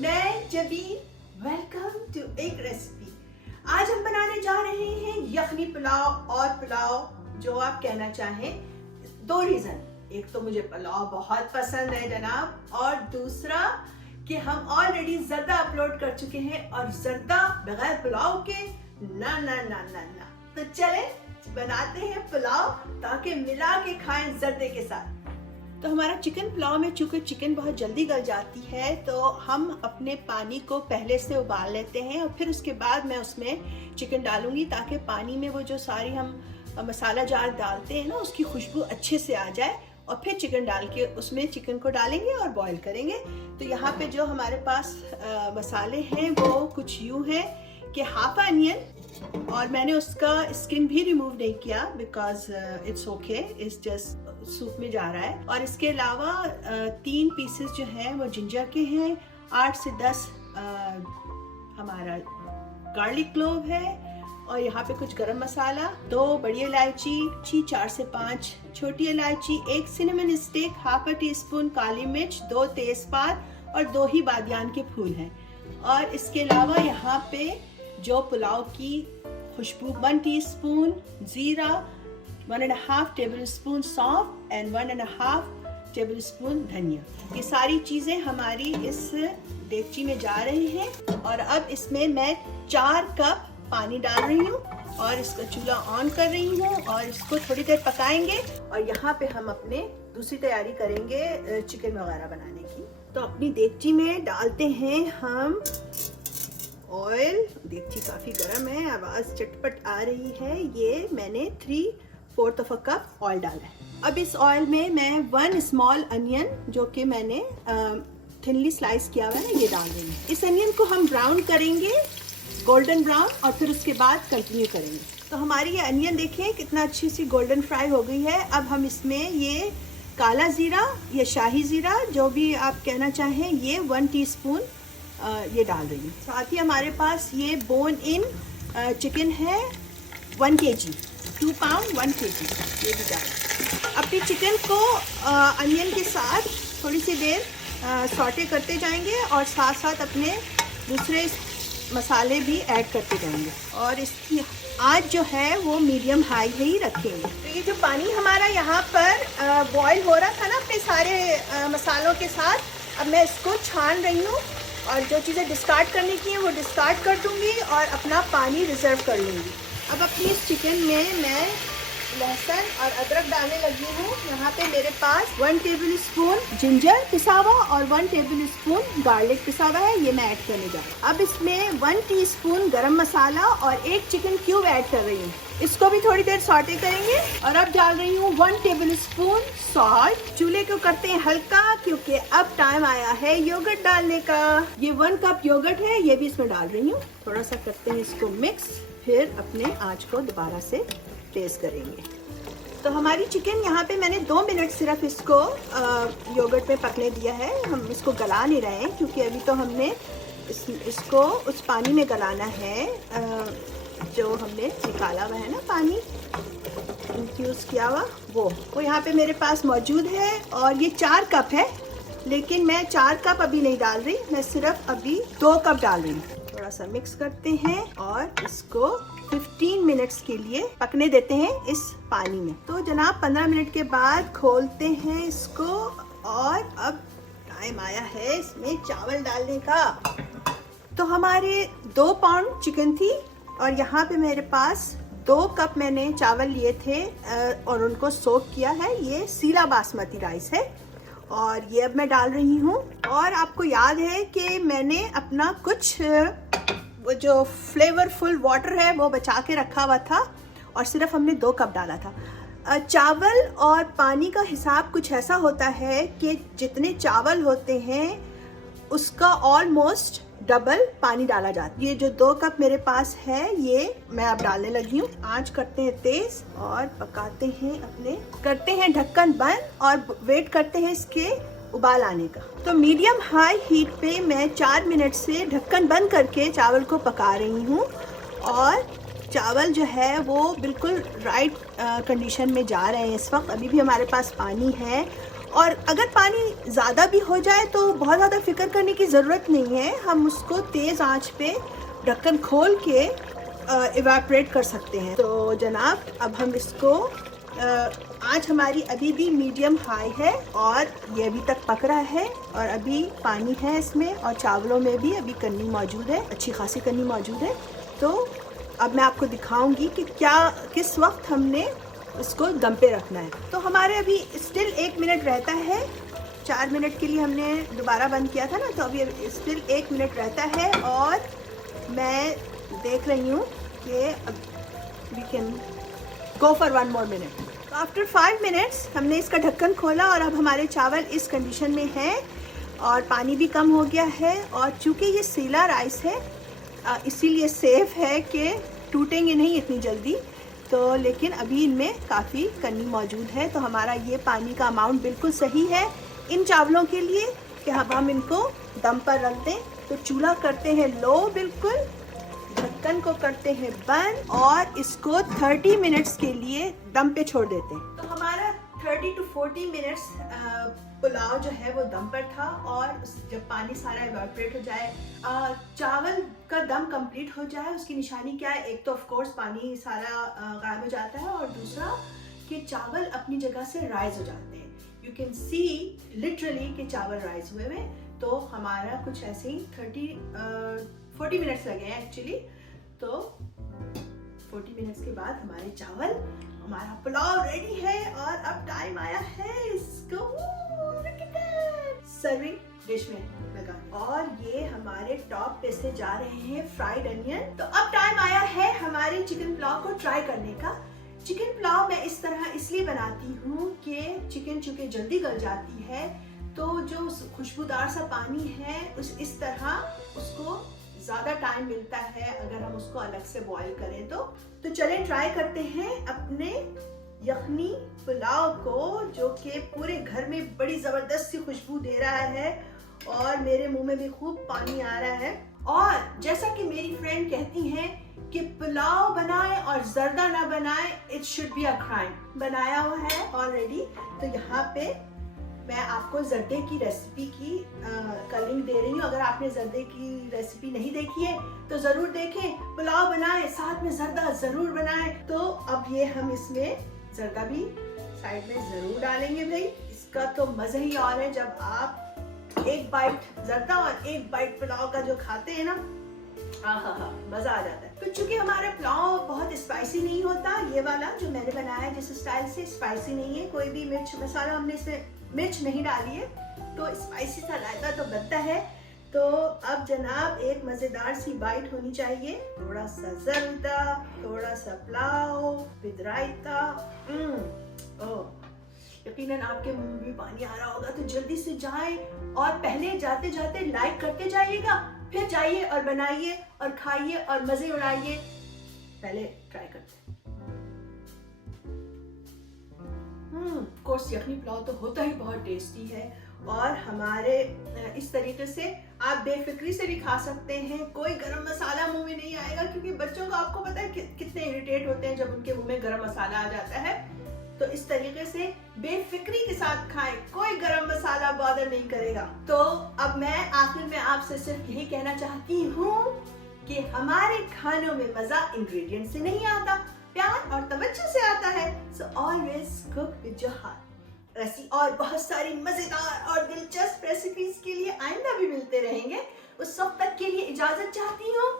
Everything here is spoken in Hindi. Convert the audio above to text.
मैं जबी, वेलकम टू एक रेसिपी। आज हम बनाने जा रहे हैं यखनी पुलाव और पुलाव जो आप कहना चाहें। दो रीजन, एक तो मुझे पुलाव बहुत पसंद है जनाब, और दूसरा कि हम ऑलरेडी जर्दा अपलोड कर चुके हैं और जर्दा बगैर पुलाव के ना ना ना ना ना। तो चले बनाते हैं पुलाव ताकि मिला के खाएं जर्दे के साथ। तो हमारा चिकन पुलाव में चूंकि चिकन बहुत जल्दी गल जाती है तो हम अपने पानी को पहले से उबाल लेते हैं और फिर उसके बाद मैं उसमें चिकन डालूंगी ताकि पानी में वो जो सारी हम मसाला जार डालते हैं ना उसकी खुशबू अच्छे से आ जाए, और फिर चिकन डाल के उसमें चिकन को डालेंगे और बॉईल करेंगे। तो यहाँ पे जो हमारे पास मसाले हैं वो कुछ यूँ हैं कि हाफ अनियन, और मैंने उसका स्किन भी रिमूव नहीं किया because it's okay, it's just soup में जा रहा है। और इसके अलावा 3 पीसेस जो हैं वो जिंजर के हैं, 8 से 10 हमारा गार्लिक क्लोव है, और यहाँ पे कुछ गरम मसाला, 2 बड़ी इलायची, 4 से 5 छोटी इलायची, 1 cinnamon stick, half teaspoon काली मिर्च, 2 तेजपात और 2 ही बादियान के फूल हैं। और इसके अलावा यहाँ पे जो पुलाव की खुशबू, 1 टीस्पून जीरा, 1.5 टेबल स्पून सौंफ एंड 1.5 टेबल स्पून धनिया। ये सारी चीज़ें हमारी इस देगची में जा रही हैं। और अब इसमें मैं 4 कप पानी डाल रही हूँ और इसका चूल्हा ऑन कर रही हूँ और इसको थोड़ी देर पकाएंगे। और यहाँ पे हम अपने दूसरी तैयारी करेंगे चिकन वगैरह बनाने की। तो अपनी देगची में डालते हैं हम ऑयल। देगची काफ़ी गर्म है, आवाज़ चटपट आ रही है। ये मैंने 3/4 कप ऑयल डाला है। अब इस ऑयल में मैं 1 स्मॉल अनियन जो कि मैंने थिनली स्लाइस किया हुआ है ये डाल रही हूँ। इस अनियन को हम ब्राउन करेंगे, गोल्डन ब्राउन, और फिर उसके बाद कंटिन्यू करेंगे। तो हमारी ये अनियन देखें कितना अच्छी सी गोल्डन फ्राई हो गई है। अब हम इसमें ये काला ज़ीरा या शाही ज़ीरा जो भी आप कहना चाहें, ये 1 टीस्पून ये डाल रही हूँ। साथ ही हमारे पास ये बोन इन चिकन है 1 kg, 2 पाउंड 1 kg, ये भी डाल। अपनी चिकन को अनियन के साथ थोड़ी सी देर सॉटे करते जाएंगे और साथ साथ अपने दूसरे मसाले भी ऐड करते जाएंगे। और इसकी आंच जो है वो मीडियम हाई ही रखेंगे। तो ये जो पानी हमारा यहाँ पर बॉईल हो रहा था ना अपने सारे मसालों के साथ, अब मैं इसको छान रही हूँ और जो चीज़ें डिस्कार्ड करने की हैं वो डिस्कार्ड कर दूँगी और अपना पानी रिजर्व कर लूँगी। अब अपनी इस चिकन में मैं लहसुन और अदरक डालने लगी हूँ। यहाँ पे मेरे पास 1 टेबल स्पून जिंजर पिसा हुआ और 1 टेबल स्पून गार्लिक पिसा हुआ है, ये मैं ऐड करने जा रही हूँ। अब इसमें 1 टीस्पून गरम मसाला और 1 चिकन क्यूब ऐड कर रही हूँ। इसको भी थोड़ी देर सॉटे करेंगे। और अब डाल रही हूँ 1 टेबल स्पून सॉल्ट। चूल्हे को करते हैं हल्का क्योंकि अब टाइम आया है योगर्ट डालने का। ये 1 कप योगर्ट है, ये भी इसमें डाल रही हूँ। थोड़ा सा करते हैं इसको मिक्स, फिर अपने आँच को दोबारा से तेज करेंगे। तो हमारी चिकन यहाँ पे मैंने 2 मिनट सिर्फ इसको योगर्ट में पकने दिया है। हम इसको गला नहीं रहे हैं क्योंकि अभी तो हमने इसको उस पानी में गलाना है जो हमने निकाला हुआ है ना, पानी इन्फ्यूज़ किया हुआ वो यहाँ पे मेरे पास मौजूद है। और ये 4 कप है, लेकिन मैं 4 कप अभी नहीं डाल रही, मैं सिर्फ अभी 2 कप डाल रही हूँ। थोड़ा सा मिक्स करते हैं और इसको 15 मिनट्स के लिए पकने देते हैं इस पानी में। तो जनाब 15 मिनट के बाद खोलते हैं इसको और अब टाइम आया है इसमें चावल डालने का। तो हमारे 2 पाउंड चिकन थी और यहाँ पे मेरे पास 2 कप मैंने चावल लिए थे और उनको सोक किया है। ये सीला बासमती राइस है और ये अब मैं डाल रही हूँ। और आपको याद है कि मैंने अपना कुछ वो जो फ्लेवरफुल वाटर है वो बचा के रखा हुआ था और सिर्फ हमने 2 कप डाला था। चावल और पानी का हिसाब कुछ ऐसा होता है कि जितने चावल होते हैं उसका ऑलमोस्ट डबल पानी डाला जाता है। ये जो 2 कप मेरे पास है ये मैं अब डालने लगी हूँ। आंच करते हैं तेज और पकाते हैं अपने, करते हैं ढक्कन बंद और वेट करते हैं इसके उबाल आने का। तो मीडियम हाई हीट पे मैं 4 मिनट से ढक्कन बंद करके चावल को पका रही हूँ और चावल जो है वो बिल्कुल राइट कंडीशन में जा रहे हैं इस वक्त। अभी भी हमारे पास पानी है और अगर पानी ज़्यादा भी हो जाए तो बहुत ज़्यादा फिक्र करने की ज़रूरत नहीं है, हम उसको तेज़ आंच पे ढक्कन खोल के इवेपोरेट कर सकते हैं। तो जनाब अब हम इसको आंच हमारी अभी भी मीडियम हाई है और ये अभी तक पक रहा है और अभी पानी है इसमें और चावलों में भी अभी कन्नी मौजूद है, अच्छी खासी कन्नी मौजूद है। तो अब मैं आपको दिखाऊंगी कि किस वक्त हमने इसको दम पे रखना है। तो हमारे अभी स्टिल 1 मिनट रहता है, 4 मिनट के लिए हमने दोबारा बंद किया था ना, तो अभी स्टिल 1 मिनट रहता है और मैं देख रही हूँ कि we can go for 1 more minute। तो आफ्टर 5 मिनट्स हमने इसका ढक्कन खोला और अब हमारे चावल इस कंडीशन में हैं और पानी भी कम हो गया है। और चूँकि ये सीला राइस है इसीलिए सेफ है कि टूटेंगे नहीं इतनी जल्दी। तो लेकिन अभी इनमें काफ़ी कन्नी मौजूद है, तो हमारा ये पानी का अमाउंट बिल्कुल सही है इन चावलों के लिए कि अब हम इनको दम पर रख दें। तो चूल्हा करते हैं लो बिल्कुल, ढक्कन को करते हैं बंद और इसको 30 मिनट्स के लिए दम पे छोड़ देते हैं। तो हमारा 30 to 40 मिनट्स पुलाव जो है वो दम पर था और जब पानी सारा इवेपोरेट हो जाए, चावल का दम कंप्लीट हो जाए, उसकी निशानी क्या है? एक तो ऑफ कोर्स पानी सारा गायब हो जाता है और दूसरा कि चावल अपनी जगह से राइज हो जाते हैं। यू कैन सी लिटरली कि चावल राइज हुए हुए। तो हमारा कुछ ऐसे ही 40 मिनट्स लगे हैं एक्चुअली। तो 40 मिनट्स के बाद हमारा पुलाव रेडी है और अब टाइम आया है इसको सर्विंग डिश में लगा। और ये हमारे टॉप पे से जा रहे हैं फ्राइड अनियन। तो अब टाइम आया है हमारे चिकन पुलाव को ट्राई करने का। चिकन पुलाव मैं इस तरह इसलिए बनाती हूँ कि चिकन चूंकि जल्दी गल जाती है, तो जो खुशबूदार सा पानी है इस तरह उसको ज़्यादा टाइम मिलता है अगर हम उसको अलग से बॉईल करें। तो चलें ट्राई करते हैं अपने यखनी पुलाव को, जो कि पूरे घर में बड़ी ज़बरदस्त सी खुशबू दे रहा है और मेरे मुंह में भी खूब पानी आ रहा है। और जैसा कि मेरी फ्रेंड कहती हैं कि पुलाव बनाए और जर्दा ना बनाए, it should be a crime. बनाया हुआ है ऑलरेडी। तो यहाँ पे मैं आपको जर्दे की रेसिपी की लिंक दे रही हूँ। अगर आपने जर्दे की रेसिपी नहीं देखी है तो जरूर देखें। पुलाव बनाएं साथ में जर्दा जरूर बनाएं। तो अब ये हम इसमें जर्दा भी साइड में जरूर डालेंगे भाई। इसका तो मजा ही और है जब आप एक बाइट जर्दा और एक बाइट पुलाव का जो खाते हैं ना, मजा आ जाता है। तो चूंकि हमारा पुलाव बहुत स्पाइसी नहीं होता, ये वाला जो मैंने बनाया जिस स्टाइल से स्पाइसी नहीं है, कोई भी मिर्च मसाला हमने इसमें मिर्च नहीं डाली है, तो स्पाइसी सा रायता तो बनता है। तो अब जनाब एक मजेदार सी बाइट होनी चाहिए, थोड़ा सा जर्दा, थोड़ा सा पुलाव विद रायता। यकीनन आपके मुंह में भी पानी आ रहा होगा। तो जल्दी से जाएं और पहले जाते जाते लाइक करते जाइएगा, फिर जाइए और बनाइए और खाइए और मजे उड़ाइए। पहले ट्राई करते हैं। कोर्स यखनी पुलाव तो होता ही बहुत टेस्टी है और हमारे इस तरीके से आप बेफिक्री से भी खा सकते हैं। कोई गरम मसाला मुंह में नहीं आएगा, क्योंकि बच्चों को आपको पता है कितने इरिटेट होते हैं जब उनके मुंह में गरम मसाला आ जाता है। तो इस तरीके से बेफिक्री के साथ खाएं, कोई गरम मसाला बॉदर नहीं करेगा। तो अब मैं आखिर में आपसे सिर्फ यही कहना चाहती हूँ कि हमारे खानों में मजा इंग्रेडिएंट से नहीं आता, प्यार और तवज्जो से आता है। So always cook with your heart. ऐसी और बहुत सारी मजेदार और दिलचस्प रेसिपीज के लिए आइंदा भी मिलते रहेंगे। उस वक्त तक के लिए इजाजत चाहती हूँ।